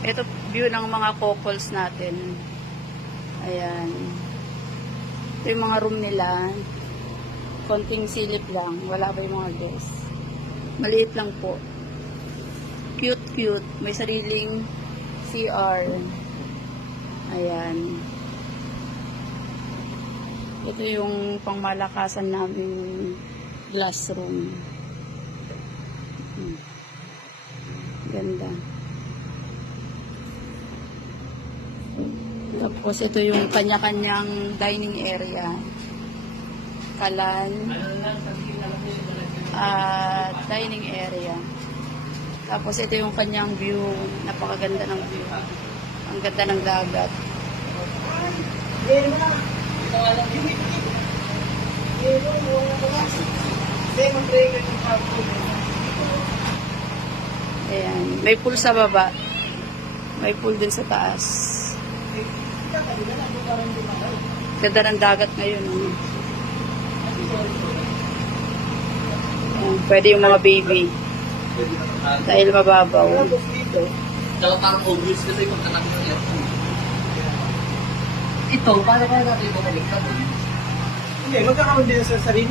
Ito view ng mga couples natin. Ayan. Ito yung mga room nila. Konting silip lang. Wala pa yung mga guests. Maliit lang po. Cute. May sariling CR. Ayan. Ito yung pangmalakasan namin glass room. Ganda. Tapos ito yung kanya-kanyang dining area. Kalan. At dining area. Tapos ito yung kanyang view. Napakaganda ng view. Ang ganda ng dagat. Ayan. May pool sa baba. May pool din sa taas. Ganda ng dagat ngayon. Ayan. Pwede yung mga baby. Dahil mababaw. Tsaka parang obvious kasi kung tanak ng aircon. Ito, paano natin ito kaligtad? Hindi, magkakaroon din sa sarili.